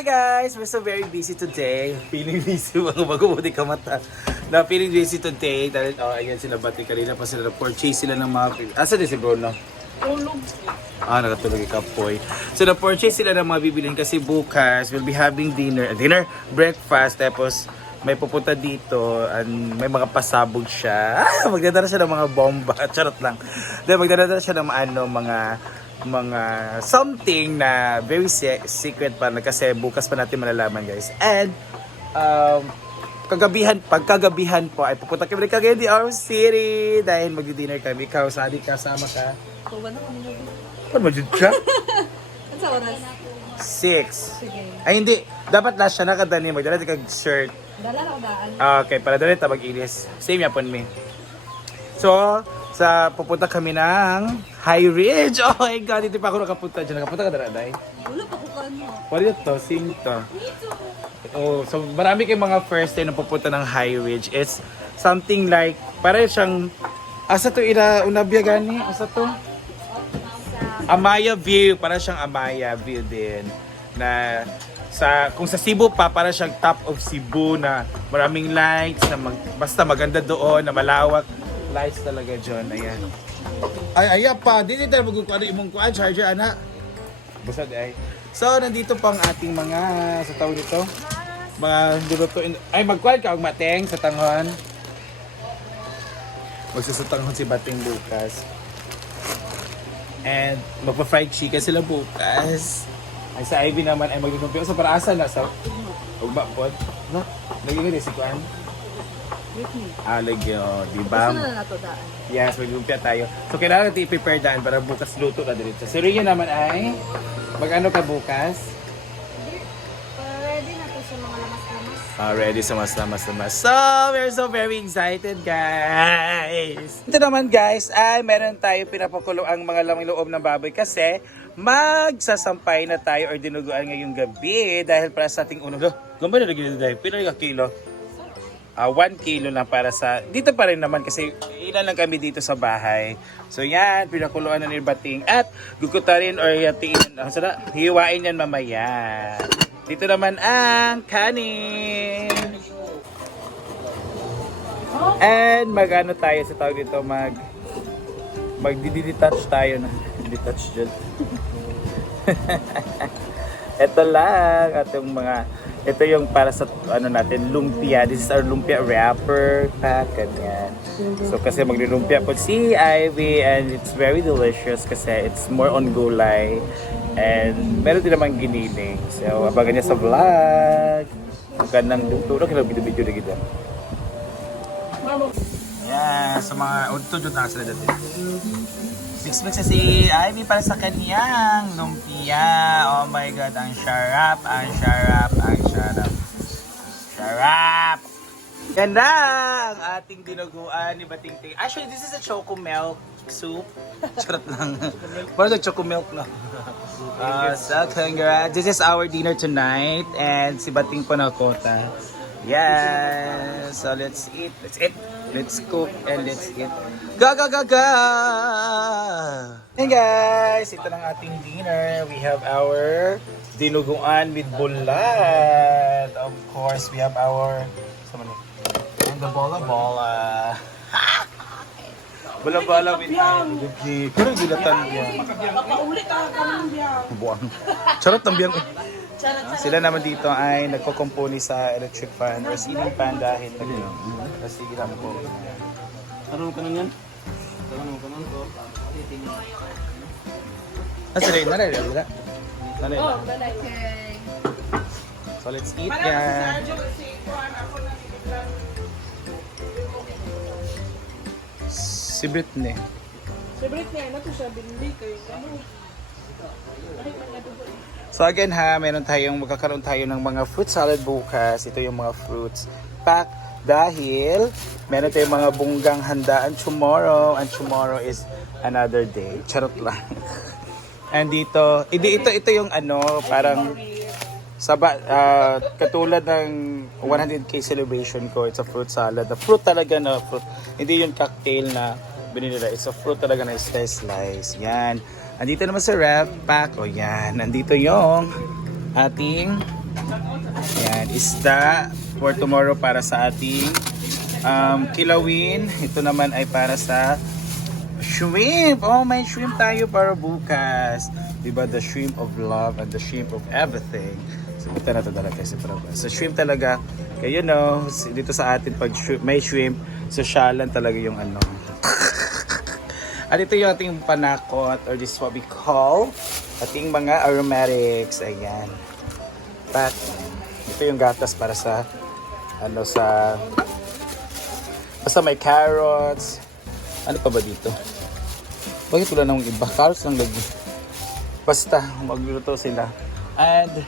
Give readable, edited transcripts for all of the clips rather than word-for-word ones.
Hi guys! We're so very busy today. Feeling busy mga mag-umuti ka mata. Na feeling busy today dahil ayan sila bati kanina pa sila purchase sila ng mga asa din si Bruno? Tulog. Nakatulog ka poy. So na-purchase sila ng mga bibilin kasi bukas we'll be having dinner, breakfast, tapos may pupunta dito and may mga pasabog siya. Magdadala siya ng mga bomba. Charot lang. Then magdadala siya ng mga something na very secret pa na kasi bukas pa natin malalaman guys. And pagkagabihan po ay pupunta kami ng Cagayan de Oro City dahil magdi-dinner kami. Ikaw, Sadi, kasama ka? Kuha na kami na. Ano ba dyan siya? Ano sa oras? 6. Sige. Ay hindi, dapat last siya nakadani. Magdala kag shirt. Dala na daan. Okay, para dali tabag inis. Same yapon me. So, pupunta kami ng High Ridge. Oh my God, hindi pa ako nakapunta dyan. Nakapunta ka dala, Day? Wala pa ko kano. What is to? Sing to. Oh, so marami kayong mga first time na pupunta ng High Ridge. It's something like, para siyang, asa to unabya gani? Asa to? Amaya View. Para siyang Amaya View din. Na, kung sa Cebu pa, para siyang top of Cebu na maraming lights, na basta maganda doon, na malawak. Lights talaga dyan, ayan. Ay, pa, dito tayo magkukuha imong kuhaan, charger, anak. Busad ay. So, nandito pang ating mga, sa tawag dito, mga lulutuin. Ay, magkuhan ka, mateng sa tanghon. Magsusutanghon si Bating bukas. And, magpa-fried chicken sila bukas. Ay, sa Ivy naman ay maglulumpia. Sa paraasa na, sa ugma po. No? Nagiging si kuhaan. Lagyo, di ba? Gusto na nato daan. Yes, maglumpia tayo. So, kailangan natin i-prepare daan para bukas luto na dito. Si Ria naman ay, mag-ano ka bukas? Ready na to sa mga lamas-lamas. Ready sa mas lamas. So, we're so very excited, guys! Ito naman, guys, ay meron tayo pinapakulo ang mga lamang loob ng baboy kasi magsasampay na tayo or dinuguan ngayong gabi dahil para sa ating uno. Gumba na lagi dahil, pila ka kilo? 1 kilo lang para sa... Dito pa rin naman kasi ilan lang kami dito sa bahay. So yan, pinakuluan na ni Bating. At gugutarin or yatiin. Hiwain yan mamaya. Dito naman ang kanin. And mag-ano tayo sa tawag dito, mag-detach tayo na. Detach dyan. Ito lang atong ito yung para sa natin, lumpia. This is our lumpia wrapper pack, ganyan. So kasi maglilumpia po si Ivy and it's very delicious kasi it's more on gulay and meron din naman giniling. So abangan niya sa vlog. Magandang luto. Kailang video na gito. Yeah, sa mga udto-udto na sila dati. Mix na si Ivy para sa kanyang lumpia. Oh my God, ang sarap, ang sarap, ang sarap. Sarap! Ganda ang ating dinuguan ni Bating Ting. Actually, this is a choco milk soup. Charot lang. Parang choco milk na. So congrats. This is our dinner tonight and si Bating Panakota. Yes! So let's eat. Let's eat. Let's cook and let's eat. Ga! Hey guys! Ito ng ating dinner. We have our dinuguan with bulat. Of course, we have our... the bola-bola. Bola-bola with Ivy. Pero gilatan niya. Makauli ka kami biyang. Buwang. Charot ng biyang. Sila naman dito ay nagko-compone sa electric fan or ceiling fan dahil nasigilan po. Ano ka na yan? Ano ka na to? Nalay wala. Nalay. Oh, balakay. So let's eat yan. Si Britney. Si Britney, ano to siya? Binili kayo. So again magkakaroon tayo ng mga fruit salad bukas. Ito yung mga fruits pack dahil meron tayong mga bunggang handaan tomorrow and tomorrow is another day. Charot lang. And dito, ito yung parang katulad ng 100k celebration ko, it's a fruit salad. The fruit talaga na fruit. Hindi yung cocktail na binili nila. It's a fruit talaga na slice. Yan. Andito naman sa ref pack. O yan. Nandito yung ating Yan, isda for tomorrow para sa ating kilawin. Ito naman ay para sa shrimp. Oh, may shrimp tayo para bukas. Diba, the shrimp of love and the shrimp of everything. So, ito na ito talaga si Prabha. So, shrimp talaga. Kaya, you know, dito sa atin, pag may shrimp, sosyalan talaga yung ano. At ito yung ating panakot, or this is what we call ating mga aromatics. Ayan. Pat. Ito yung gatas para sa ano sa basta may carrots. Ano pa ba dito? Bakit wala nang iba? Carrots lang lagi. Basta magluluto sila. And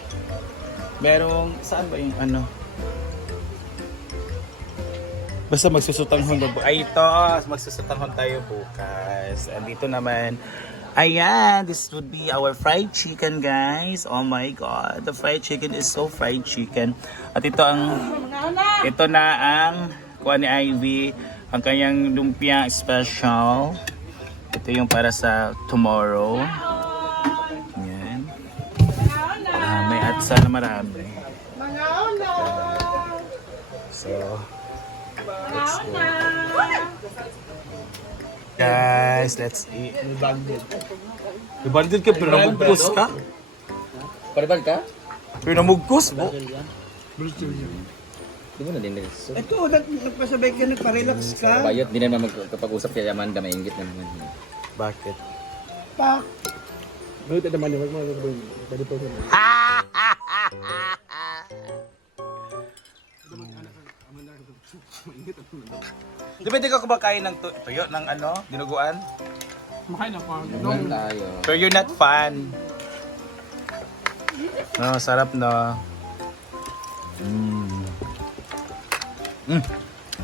merong saan ba yung ano? Basta magsusutanghon ba? Ay ito, magsusutanghon tayo bukas. And dito naman, ayan, this would be our fried chicken, guys. Oh my God, the fried chicken is so fried chicken. At ito na ang kuha ni Ivy, ang kanyang lumpia special. Ito yung para sa tomorrow. Ayan. May atsa na marami. So, let's go. Guys, let's eat. Ibandid ka, pero namugkos ka? Paribal ka? Pero namugkos mo? Di mo na din rin. Ito, nagpasabay ka, nagpa-relax ka. Bayot, di naman magkapag-usap kay Amanda, maingit naman. Bakit? Pak! Buti naman yung magmamagod. Pwede po siya. Di ba di ka kumakain ng tuyo, ng ano, dinuguan? Makain ako. Naman tayo. Pero you're not fan. No, sarap no.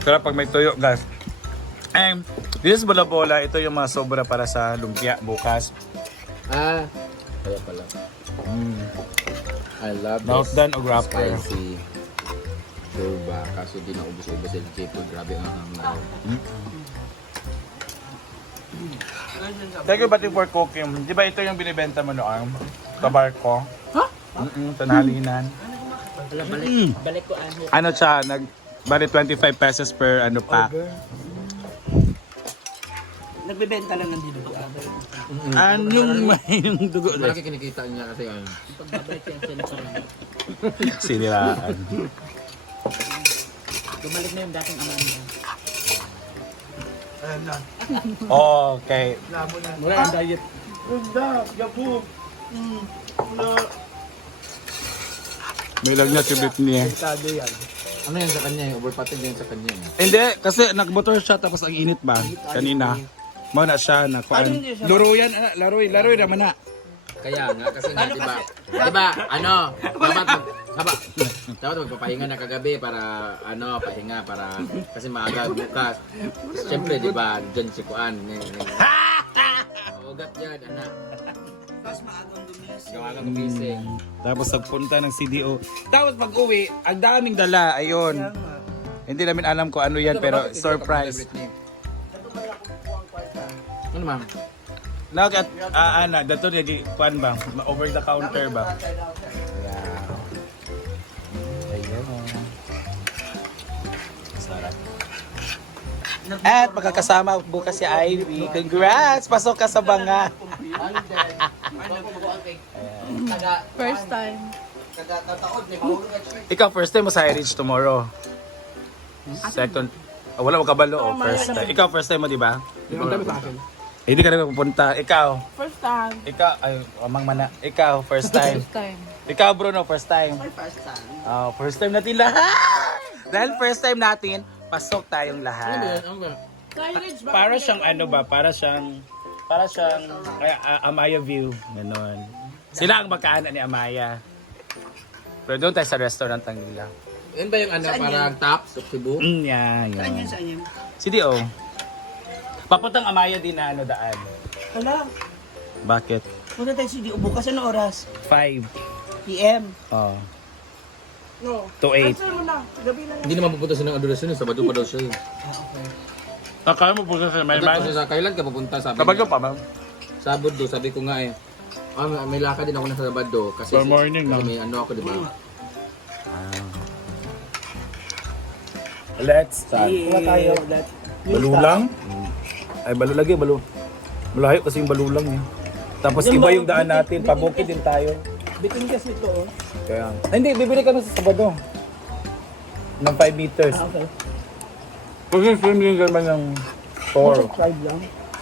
Sarap pag may tuyo, guys. And this is bola-bola. Ito yung mga sobra para sa lumpia bukas. Kaya pala. I love Mouth this done o wrapper? spicy turba. Kaso di naubos-ubos yung chipo. Grabe ang hangaw. Thank you, Pati, for cooking. Di ba ito yung binibenta mo noon? Kabarko? Ha? Tanhalinan. Balik ko Ano siya? Bali 25 pesos per ano pack. Nagbebenta lang ng dito. Anong may yung dugo na? Malaki kinikita niya kasi ano. Siniraan. Bumalik na yung dating Amanda. Ayan na. Okay. Labo na. Wala ang diet. Ganda, yapo. Wala. May lagnat si Britney. Tado yan. Ano yan sa kanya? Yung overpotted yan sa kanya. Hindi, kasi nagmotor siya tapos ang init ba? Kanina. Mo na siya na kuan. Laro yan, laroy naman na. Kaya nga, kasi nga, diba, ano, dapat magpapahinga na kagabi para, ano, pahinga para, kasi maaga bukas. Siyempre, diba, dyan si Kuan. Ugat yan, anak. Tapos maagang gumising. Gawagan gumising. Tapos nagpunta ng CDO. Tapos pag uwi, ang daming dala. Ayun. Kaya nga. Hindi namin alam kung ano yan, pero surprise. Ano ma'am? Nag at dato di kuan ba? Over the counter ba? Yeah. Ayun. Sarap. At magkakasama bukas si Ivy. Congrats! Pasok ka sa banga. First time. Ikaw first time mo sa High Ridge tomorrow. Second. Wala mo kabalo o first time. Ikaw first time mo, di ba? Hindi ka na pupunta. Ikaw. First time. Ikaw. Ay, amang mana. Ikaw, first time. First time. Ikaw, Bruno, first time. First time. Oh, first time natin lahat. Dahil first time natin, pasok tayong lahat. Para siyang ano ba? Para siyang Amaya view. Ganon. Sila ang magkaanak ni Amaya. Pero doon tayo sa restaurant ang nila. Yan ba yung ano, parang top sa Cebu? Yeah, Saan yan, yun. saan yan? CDO. Papuntang Amaya din na ano daan. Hala, Bakit? punta tayo si bukas ano oras? 5. PM. Oh. No. To 8. Answer mo na. Gabi na. Hindi naman pupunta siya ng adolasyon, Sabado pa daw siya. Akala mo po sa may Kasi sa kailan ka pupunta, sabi Sabado niya. pa ba? Sabado, sabi ko nga eh. May lakad din ako na sa Sabado. Kasi For morning, kasi no? may ano ako, di ba? Let's Saan? Wala tayo. That. Balulang? Ay, lagi, malayo kasi yung balulang eh. Tapos iba yung daan natin, pabukid din tayo. Bitin kasi ito, oh. Kaya, hindi, bibili kami sa Sabado. Ng 5 meters. Okay. Kasi swimming naman ng 4. Subscribe lang.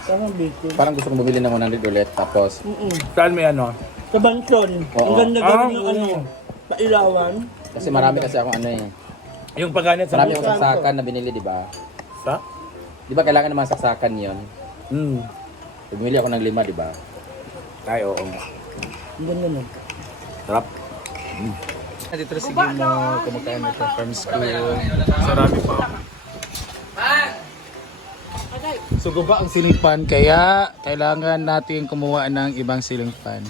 Parang bitin. Parang gusto kong bumili ng 100 ulit, tapos Saan may ano? Sa Bansyon. Ang Oo. ganda gawin ng oo. ano. Pailawan. kasi marami kasi akong ano eh. Yung pagganit sa Marami akong saksakan na binili, di ba? Sa? Di ba kailangan naman saksakan yon? Hmm. Bumili ako ng 5, di ba? Ay, oo. Ang ganda nun. Sarap. Dito sige mo kumakain ng farm school. Sarami pa. So guba ang ceiling fan kaya kailangan natin kumuha ng ibang ceiling fan.